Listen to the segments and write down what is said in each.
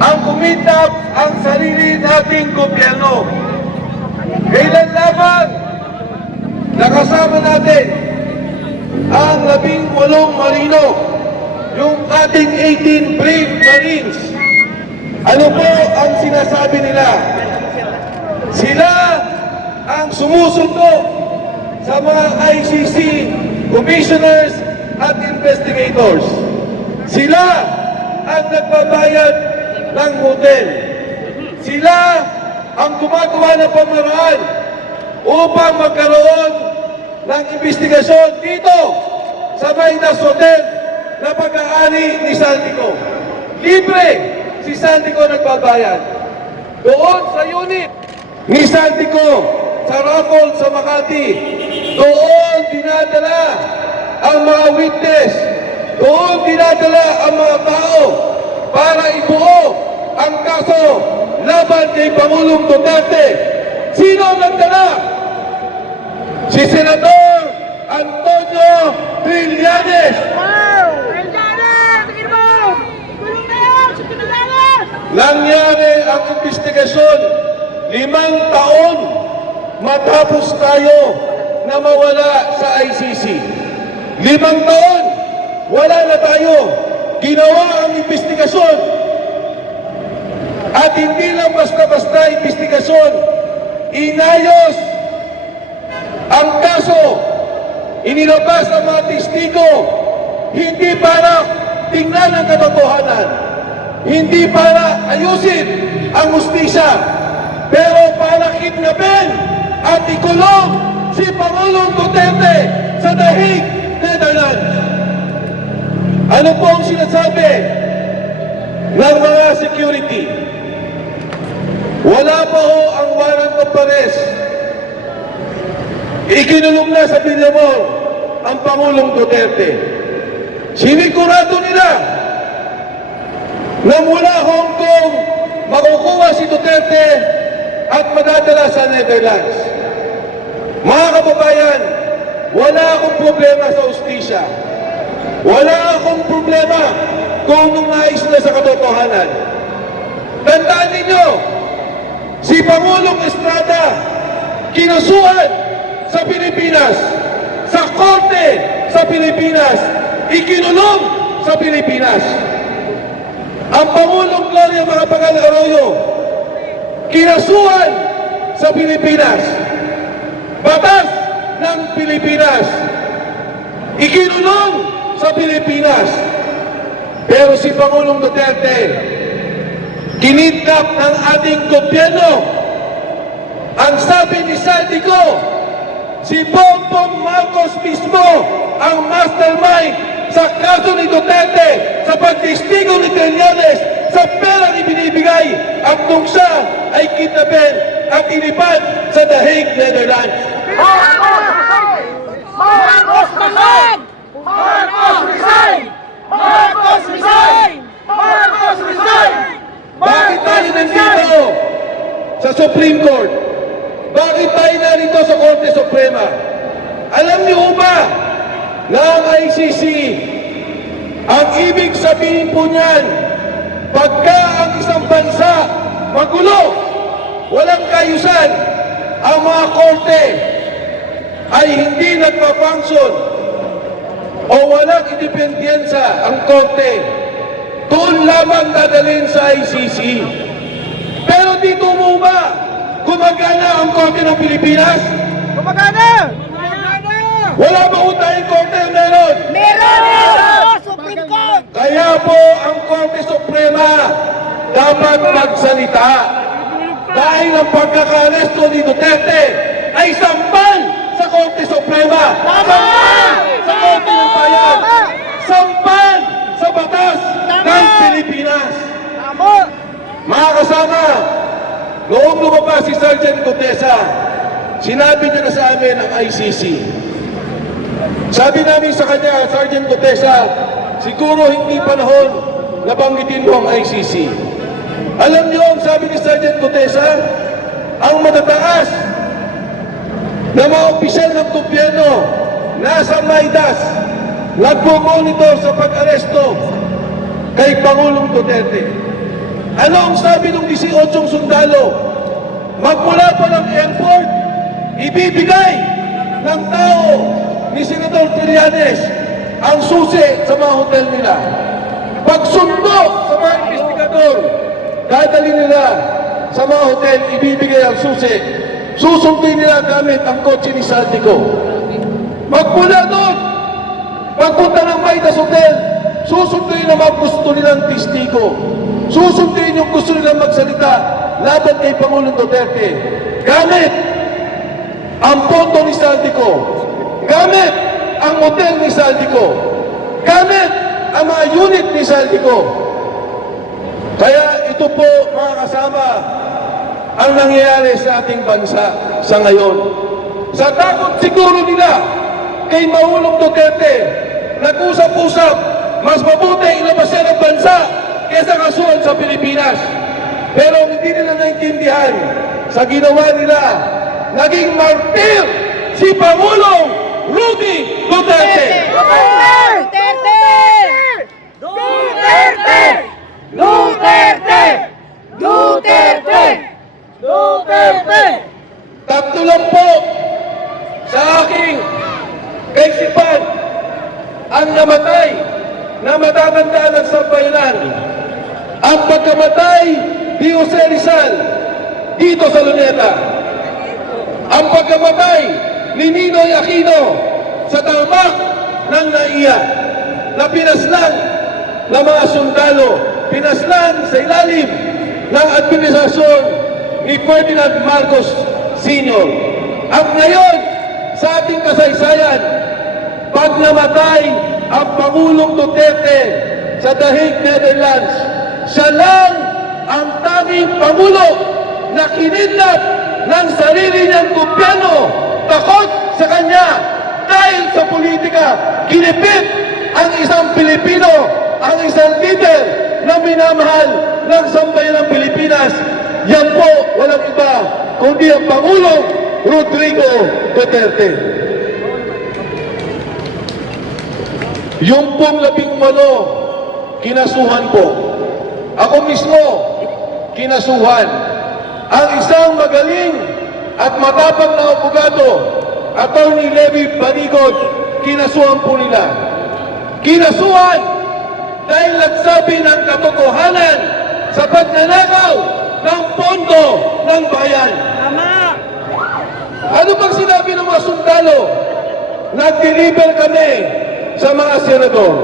ang kumidnap ang sarili nating gobyerno. Kailan lamang nakasama natin ang 18 marino, yung ating 18 brave Marines. Ano po ang sinasabi nila? Sila ang sumusundo sa mga ICC commissioners at investigators. Sila ang nagbabayad ng hotel. Sila ang gumagawa ng pamaraan upang magkaroon ng investigasyon dito sa Maydas Hotel na pag-aani ni Saldico. Libre si Saldico nagbabayad. Doon sa unit ni Saldico sa Raffles sa Makati, doon dinadala ang mga witness, doon dinadala ang mga tao para ibuo ang kaso laban kay Pangulong Duterte. Sino ang nagdala? Si Senador Antonio Trillanes. Nangyari ang investigasyon 5 taon matapos tayo na mawala sa ICC. 5 taon, wala na tayo. Ginawa ang investigasyon. At hindi lang basta-basta investigasyon. Inayos ang kaso. Inilabas ang mga testigo. Hindi para tingnan ang katotohanan. Hindi para ayusin ang hustisya. Pero para kidnapin at ikulong si Pangulong Duterte sa The Hague, Netherlands. Ano po ang sinasabi ng mga security? Wala pa ho ang warrant of arrest. Ikinulong na sa Villamor ang Pangulong Duterte. Sinigurado nila na mula Hong Kong makukuha si Duterte at madadala sa Netherlands. Mga kababayan, wala akong problema sa hustisya. Wala akong problema kung nais na sa katotohanan. Tandaan ninyo, si Pangulong Estrada kinasuhan sa Pilipinas, sa korte sa Pilipinas, ikinulong sa Pilipinas. Ang Pangulong Gloria Macapagal Arroyo kinasuhan sa Pilipinas, batas ng Pilipinas, ikinulong sa Pilipinas. Pero si Pangulong Duterte, kinidnap ng ating gobyerno. Ang sabi ni Saldico, si Bongbong Marcos mismo ang mastermind sa kaso ni Duterte sa pagtestigo ni Trillanes sa perang ibinibigay hanggang siya ay kidnapin at inipad sa The Hague, Netherlands. Marcos resign! Marcos resign! Marcos resign! Marcos resign! Bakit tayo nandito sa Supreme Court? Bakit tayo narito sa Korte Suprema? Alam niyo ba na ang ICC, ang ibig sabihin po niyan, pagka ang isang bansa magulo, walang kayusan, ang mga korte ay hindi nagpa-function o walang independensa ang korte, doon lamang dadalhin sa ICC. Pero dito mo ba gumagana ang korte ng Pilipinas? Gumagana! Wala ba ho tayong korte? Meron! Meron! Supreme Court! Kaya po ang Korte Suprema dapat magsalita dahil ang pagkakaresto ni Duterte ay sampal sa Korte Suprema. Sampal sa Korte ng Bayan. Sampal sa batas ng Pilipinas. Mga kasama, noong lumabas si Sergeant Gutesa, sinabi niya na sa amin ang ICC. Sabi namin sa kanya, Sergeant Gutesa, siguro hindi panahon na banggitin mo ang ICC. Alam niyo ang sabi ni Sergeant Gutesa, ang matataas na mga opisyal ng gobyerno nasa Maydas, nagpo-monitor sa pag-aresto kay Pangulong Duterte. Ano ang sabi ng 18 sundalo? Magmula pa ng airport, ibibigay ng tao ni Senador Trillanes ang susi sa mga hotel nila. Pagsundo sa mga investigador, dadali nila sa mga hotel, ibibigay ang susi. Susundin nila gamit ang kotse ni Saldico. Magmula doon, pagpunta ng Maidas Hotel, susundin ang mga gusto nilang testigo. Susundin yung gusto nilang magsalita laban kay Pangulong Duterte. Gamit ang pondo ni Saldico. Gamit ang hotel ni Saldico. Gamit ang mga unit ni Saldico. Kaya ito po, mga kasama, ang nangyayari sa ating bansa sa ngayon. Sa takot siguro nila kay Pangulong Duterte, nag-usap-usap, mas mabuti ilabas siya ng bansa kaysa kasuhan sa Pilipinas. Pero hindi nila naintindihan sa ginawa nila, naging martir si Pangulong Rudy Duterte. Duterte! Duterte! Duterte! Duterte! Duterte! Tatlo lang po sa aking kaisipan ang namatay na matatandaan ng sambayanan. Ang pagkamatay ni Jose Rizal dito sa Luneta. Ang pagkamatay ni Ninoy Aquino sa tarmac ng NAIA na pinaslan ng mga sundalo, pinaslan sa ilalim ng administrasyon ni Ferdinand Marcos Sr. At ngayon, sa ating kasaysayan, pag namatay ang Pangulong Duterte sa The Hague, Netherlands, siya lang ang tanging Pangulo na kinidnap ng sarili niyang gobyerno. Takot sa kanya dahil sa politika, kinipit ang isang Pilipino, ang isang leader na minamahal ng sambayan ng Pilipinas. Yan po, walang iba, kundi ang Pangulong Rodrigo Duterte. Yung pong 18, kinasuhan po. Ako mismo, kinasuhan. Ang isang magaling at matapang na abogado, Attorney Levi Banigod, kinasuhan po nila. Kinasuhan dahil nagsabi ng katotohanan sa pagnanakaw ng pondo ng bayan. Ano bang sinabi ng mga sundalo? Nag-deliver kami sa mga senador.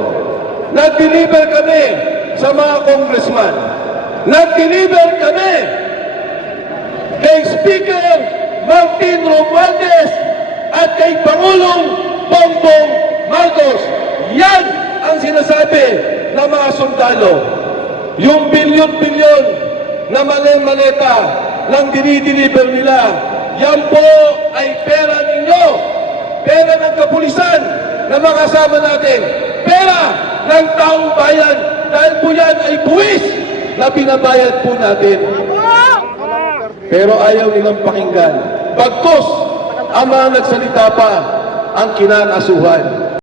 Nag-deliver kami sa mga congressman. Nag-deliver kami kay Speaker Martin Romualdez at kay Pangulong Bongbong Marcos. Yan ang sinasabi ng mga sundalo. Yung bilyon-bilyon na maleta ng dinideliver nila, yan po ay pera ninyo. Pera ng kapulisan na makasama natin. Pera ng taong bayan. Dahil po yan ay buwis na binabayad po natin. Pero ayaw nilang pakinggan. Bagkus ang mga nagsalita pa ang kinakasuhan.